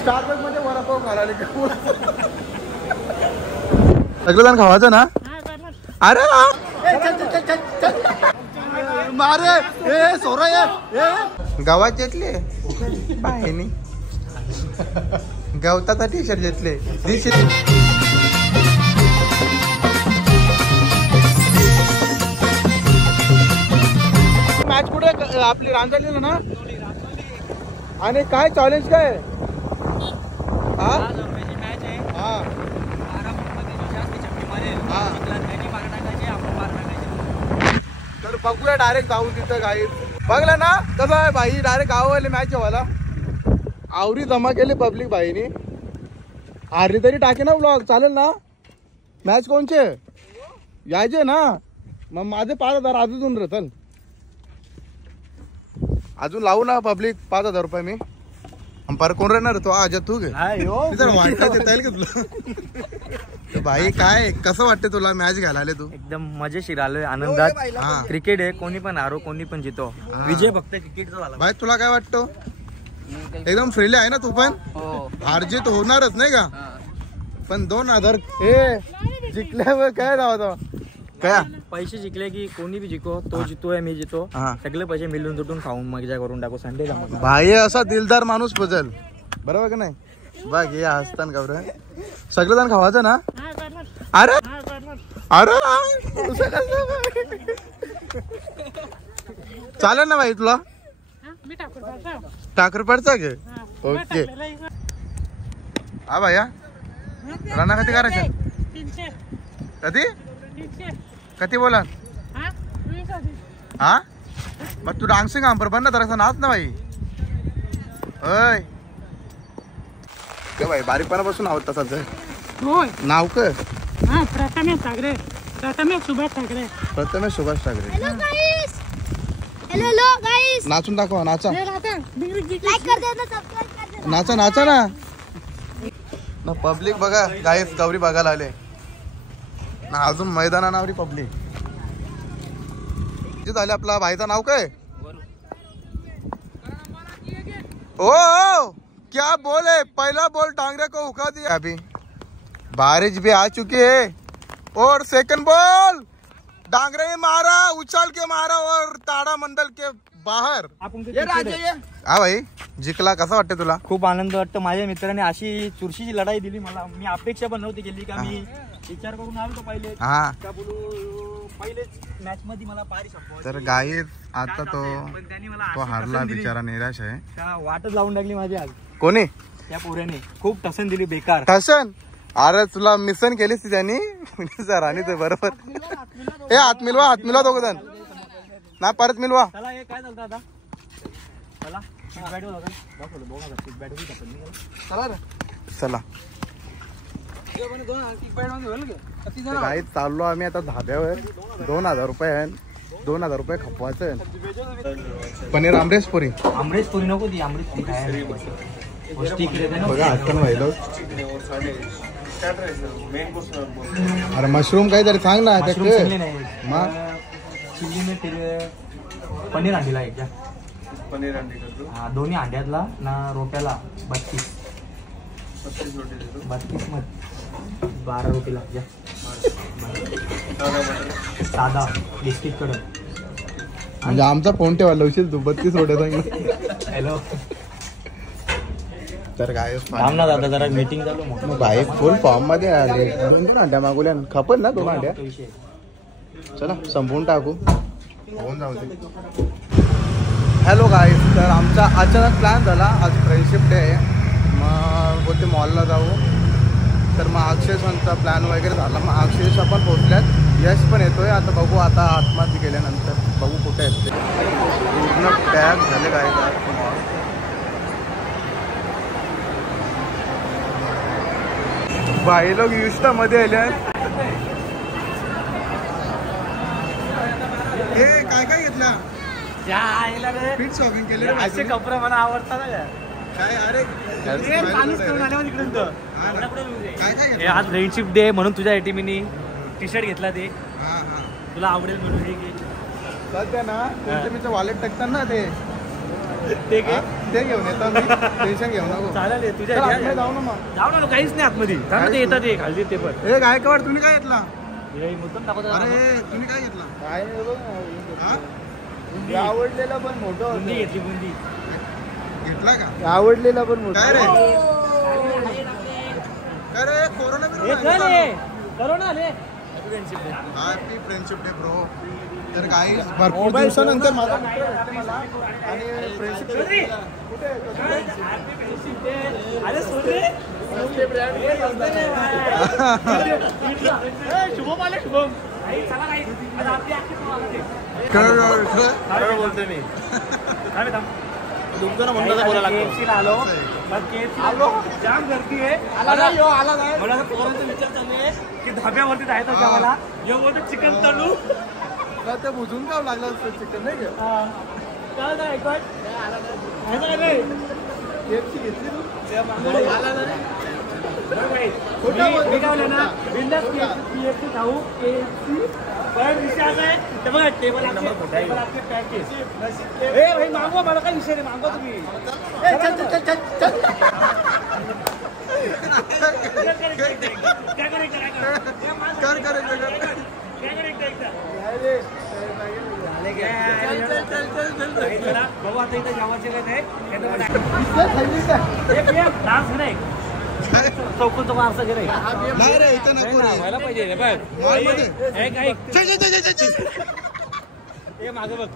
Starbucks मध्ये वडापाव खायला सगळं खावायचं ना. अरे मारे ए सोरा गावात घेतले बाहेनी गवताचा टी शर्ट घेतले. मॅच कुठे आपली रांजली ना. आणि काय चॅलेंज काय हा तर बघूया डायरेक्ट जाऊन तिथं काही बघला ना कसं आहे भाई. डायरेक्ट गावाले मॅच व्हायला आवरी जमा केली पब्लिक भाईनी. हारली तरी टाके ना ब्लॉग चालेल ना. मॅच कोणचे यायचे ना. मग माझे 5,000 अजून रे. चल अजून लावू ना पब्लिक 5,000 रुपये. मी पर कोण राहणार तो आज तू घे वाटत येता येईल का तुला. भाई काय कसं वाटतं तुला मॅच घ्यायला आले तू. एकदम मजेशीर आलोय आनंदात. क्रिकेट आहे कोणी पण हारो कोणी पण जितो विजय फक्त क्रिकेटचा झाला. भाई तुला काय वाटतं एकदम फ्रीली आहे ना तू पण. हार जीत होणारच नाही का. पण 2,000 हे जिंकल्यावर काय राहतो काय पैसे जिंकले की कोणी भी जिंको तो जितोय मी जितो सगळे पैसे मिळून जुटून खाऊन मजा करून टाकू संडेला. भाई असा दिलदार माणूस बदल बरोबर का नाही. बघ हे हसतान का बरं सगळं जण खावायचं ना. अरे अरे चालेल ना भाई तुला टाकरपाडचा गे. ओके हा भाया राणा कधी करायचं कधी कधी बोला हा. मग तू डान्सिंग आंबर बन ना जरा नाच ना भाई. अय भाई बारीकपणापासून आवडत तसाच नाव क प्रथमेश ठाकरे. प्रथमेश सुभाष ठाकरे. प्रथमेश सुभाष ठाकरे. हॅलो गाईस नाचून दाखवा. नाचा लाईक कर दे ना सबस्क्राइब कर दे. नाचा नाचा ना पब्लिक बघा गाईस गौरी बघायला आले ना. अजून मैदाना नावरी पब्लिक झाले. आपला भाईचं नाव काय ओ क्या बोले. पहला बॉल टांगरे को उठा दिया. अभी बारिश भी आ चुकी है और सेकंड बॉल डांगरे ने मारा उछाल के मारा और ताड़ा मंडल के बाहर. हा भाई जिंकला. कसा वाटतं तुला. खूप आनंद वाटतं. माझ्या मित्राने अशी चुरशीची लढाई दिली मला. मी अपेक्षा पण नव्हती केली का. मी विचार करून आलो पहिले का बोलू पहिलेच मॅच मध्ये मला पारी संपवायची. तर गाईत आता तो हारला बिचारा निराश आहे. वाटच लावून टाकली माझी आज. कोणी त्या पोऱ्याने खूप टसन दिली बेकार टसन. अरे तुला मिसन केलीस त्यांनी सर आणि ते बरोबर. हे हात मिलवा दोघ जण ना परत मिलवा. चला हे काय चालतं आता. चला गाईत चाललो आम्ही आता धाब्यावर. 2,000 रुपये आहे. 2,000 रुपये खपवायचं. पनीर आमरेसपुरी नको ती आमरेसपुरी बघा आजकाल व्हायला. अरे मशरूम काहीतरी सांग ना. पनीर अंडीला एक पनीर अंडी दोन्ही अंड्यातला ना रोट्याला 32 मध्ये 12 रुपये घ्या. साधा बिस्किट कडे म्हणजे आमचा फोन ठेवा लवशील तू 32 रोट्या सांगितलं. हॅलो तर काय ना दादा जरा मीटिंग चालू. भाई फुल फॉर्म मध्ये आले. 2 अंड्या मागवल्या खपल ना 2 अंड्या. चला संपवून टाकू होऊन जाऊ दे. हॅलो गाईस तर आमचा अचानक प्लॅन झाला. आज फ्रेंडशिप डे आहे. मग बोलते मॉलला जाऊ. तर मग अक्षयचा प्लॅन वगैरे झाला. मग अक्षयश आपण पोहोचल्यात. यश पण येतोय. आता बघू आता आतमध्ये गेल्यानंतर बघू कुठे येते. पूर्ण पॅक झाले काय मॉल. भाई लोक युस्टा मध्ये आले. हे काय काय घेतला. फिट शॉपिंग केले. असे कपडे मला आवडतात ना काय. अरे काय आज फ्रेंडशिप डे म्हणून तुझ्यासाठी मी टी शर्ट घेतला. ते तुला आवडेल म्हणून सध्या ना तुमचं वॉलेट टाकतात ना ते ते काय ते घेऊन येतो मी, टेन्शन घेऊ नको. चालेल तुझ्या चला, आतमध्ये जाऊ ना मग. जाऊ ना काहीच नाही आतमध्ये ते येतात ते खाली ते पण ए गायकवाड तुम्ही काय घेतला? मुद्दाम टाकत अरे तुम्ही काय घेतला? काय हा? आवडलेला पण मोठं बुंदी घेतली बुंदी घेतला का? आवडलेला पण मोठं. काय रे काय रे कोरोना करो ना रे हॅपी फ्रेंडशिप डे ब्रो. तर काही भरपूर दिवसानंतर मला आणि फ्रेंडशिप अरे सोड रे शुभम आले शुभम बोलतोय मी तुमचं म्हणलं बोलायला आलो जाम गर्दी आहे मला पोरांचा विचार चालू आहे की धाब्यावरती जायचं का मला यो बोलतो चिकन तळू ते बुजून का लागला चिकन नाही खाऊ पण विषय असा आहे ते बघा टेबल भाई मागवा मला काही विषय नाही मागवा तुम्ही बघू आता इथं जेवायचे काय डान्स नाही चौकून तो माणसं घे नाही रे इथं नको रे व्हायला पाहिजे रे बघ मागं बघ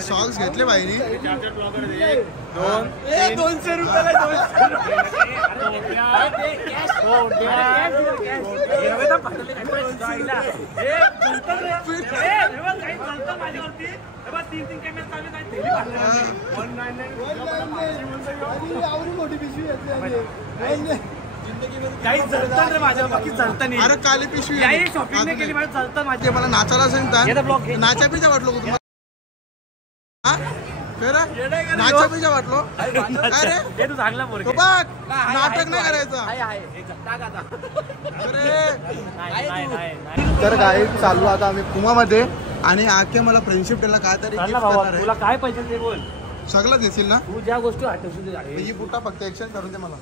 सॉंग्स घेतले बाईनी 200 रुपयाला काही चालतं रे माझ्या बाकी चालतं नाही. अरे काली पिशवी शॉपिंग नाही केली माझं चालतं माझे मला नाचायला सांगता ब्लॉग नाचा पिजा वाटलो तुम्हाला नाचा पिजा वाटलो अरे हे तू चांगला बोल तो बघ नाटक नाही करायचं. तर काय चाललो आता आम्ही पुमामध्ये आणि आखे मला फ्रेंडशिप डेला काय तरी तुला काय पाहिजे ते बोल सगळं देशील ना तू ज्या गोष्टी आठवशील ही बुट्टा फक्त एक्सचेंज करून दे मला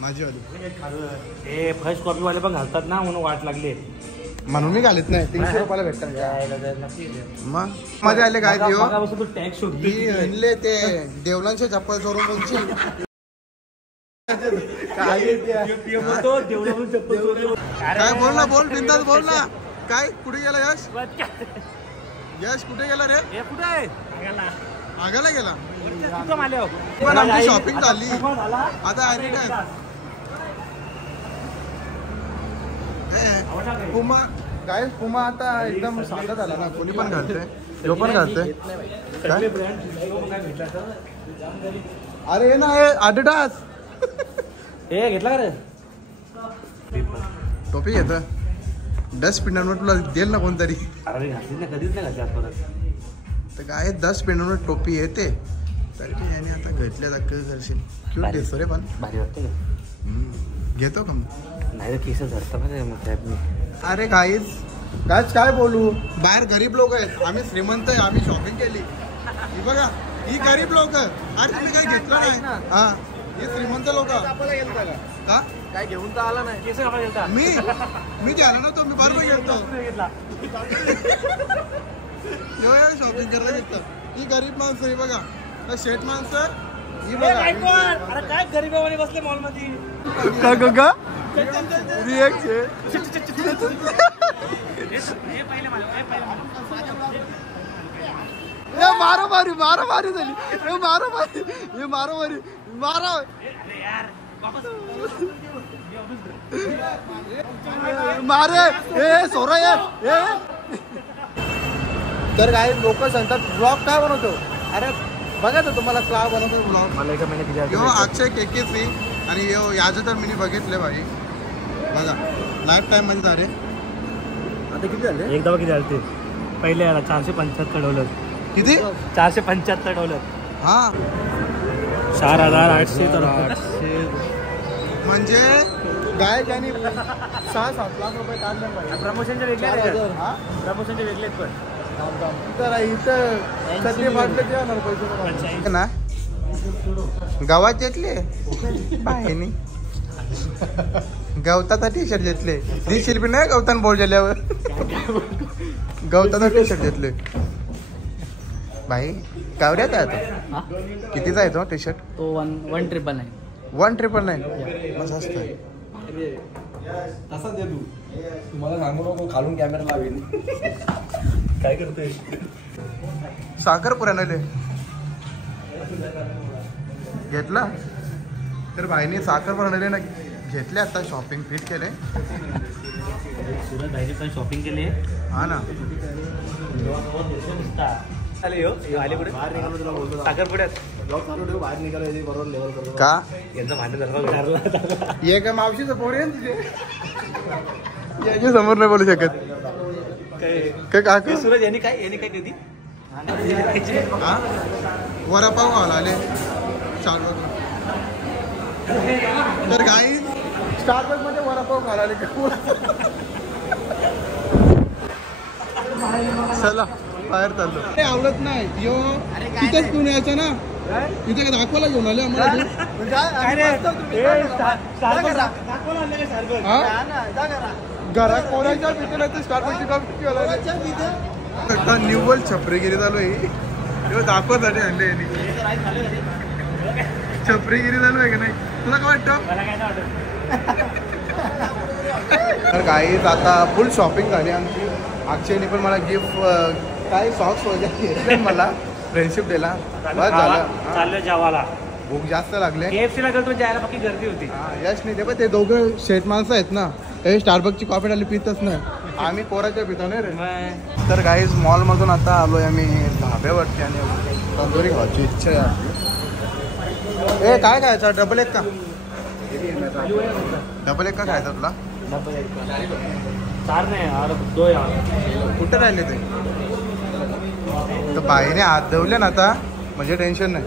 माझी वाली हे फर्स्ट कॉपी वाले पण घालतात ना म्हणून वाट लागली म्हणून मी घालीत नाही 300 रुपयाला भेटतात मग मध्ये आले काय तू टॅग शोधली आणले ते देवलांचे चप्पल चोरून बोलची काय बोल ना बोल बिंदास बोल ना काय कुठे गेला यश यश कुठे गेला रे कुठे आगाला गेला पण पण आमची शॉपिंग झाली आता आली काय पुमा काय पुमा आता एकदम साधा झाला ना कोणी पण घालतंय जो पण घालतंय अरे ना हे आदिडास हे घेतला का रे टोपी घेत डस्टबिनवर तुला देईल ना कोणतरी अरे घातली ना कधीच नाही घातली आजपर्यंत तर काय डस्टबिनवर टोपी येते तर याने आता घेतल्या जाग करशील क्यूट दिसतो रे पण भारी वाटते का घेतो का नाही तर केस धरतात अरे काहीच काहीच काय बोलू बाहेर गरीब लोक आहेत आम्ही श्रीमंत आहे आम्ही शॉपिंग केली ही बघा ही गरीब लोक अरे तुम्ही काही घेतलं नाही हा ही श्रीमंत लोक का काय घेऊन तर आला नाही केस कापायला मी द्यायला नव्हतो मी बरोबर घेतो शॉपिंग करायला घेतलं ही गरीब माणसं ही बघा शेठ माणसं ही बघा अरे काय गरीबावाने बसले मॉल मध्ये का रिएक्ट मारामारी मारामारी झाली मारामारी हे मारामारी मारा मारे ए सोरा ये तर काय लोक सांगतात ब्लॉग काय बनवतो अरे बघा तर तुम्हाला का बनवतो ब्लॉग मला एका महिन्यात यो अक्षय केकेसी आणि यो याचं तर मी बघितले भाई बघा लाईफ टाइम मध्ये झाले आता किती झाले एकदा किती झाले ते पहिले याला $475 किती $475 हा 4,800 म्हणजे गायक आणि 6-7 लाख रुपये काढले पाहिजे. प्रमोशनचे वेगळे चार आहेत. हजार. हा? प्रमोशनचे वेगळे आहेत पण. तर इथं सध्या फाटले ते येणार पैसे ना गावात घेतले बाहेनी गवताचा टी शर्ट घेतले. ती शिल्पी नाही गवतान बोल झाल्यावर गवताचा टी शर्ट घेतले भाई. गावड्यात आहे आता कितीचा आहे तो टी शर्ट? तो 1,999. 1,999 मग स्वस्त आहे. तसा दे तू. तुम्हाला सांगू नको खालून कॅमेरा लावेल. काय करतोय? साखरपुरा नले घेतला तर भाईने साखरपुरा नले ना घेतले. आता शॉपिंग फिट केले. सुरत भाईने पण शॉपिंग केली. हा ना आले पुढे साखरपुड्यात बाहेर निघाले बरोबर लेवल करतो का यांचं भांडण झालं. ये का मावशीचं पोर आहे ना तुझे याच्या समोर नाही बोलू शकत काय काका. सूरज यांनी काय कधी हा वडापाव खायला आले स्टारबक. तर काही स्टारबक मध्ये वडापाव खायला आले चला बाहेर चाललो. ते आवडत नाही यो तिथेच पिऊन यायचं ना. तिथे काय दाखवायला घेऊन आले आम्हाला. घरात कोणाच्या तिथे नाही तर स्टारबकची कप निव्वल छपरीगिरी चालू आहे. दाखवसाठी आणले यांनी छपरीगिरी चालू आहे का नाही तुला काय वाटतं? तर काहीच आता फुल शॉपिंग झाली आमची. अक्षयने पण मला गिफ्ट काय सॉक्स वगैरे घेतले मला फ्रेंडशिप डेला. बस झालं. चाललं जेवायला. भूक जास्त लागले. KFC ला गेलो जायला बाकी गर्दी होती. यश नाही ते पण ते दोघं शेट माणसं आहेत ना ते स्टारबकची कॉफी डाली पितच नाही. आम्ही पोराच्या पितो नाही रे. तर काहीच मॉलमधून आता आलोय आम्ही धाब्यावरती आणि तंदुरी खायची इच्छा आहे. ए काय खायचं? डबल एक का? डबल एक का खायचा तुला? 4 नाही यार 2 यार. कुठं राहिले ते? तर बाईने हात धुवले ना आता म्हणजे टेन्शन नाही.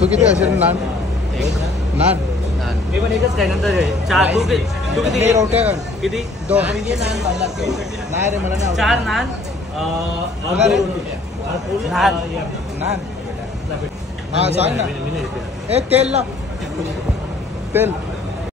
तू किती असेल नान? नान मी पण एकच काय नंतर 4. तू किती रोट्या का? किती? 2 नाही रे मला नाही 4 नान. नान हा सांग ना. एक तेल ला तेल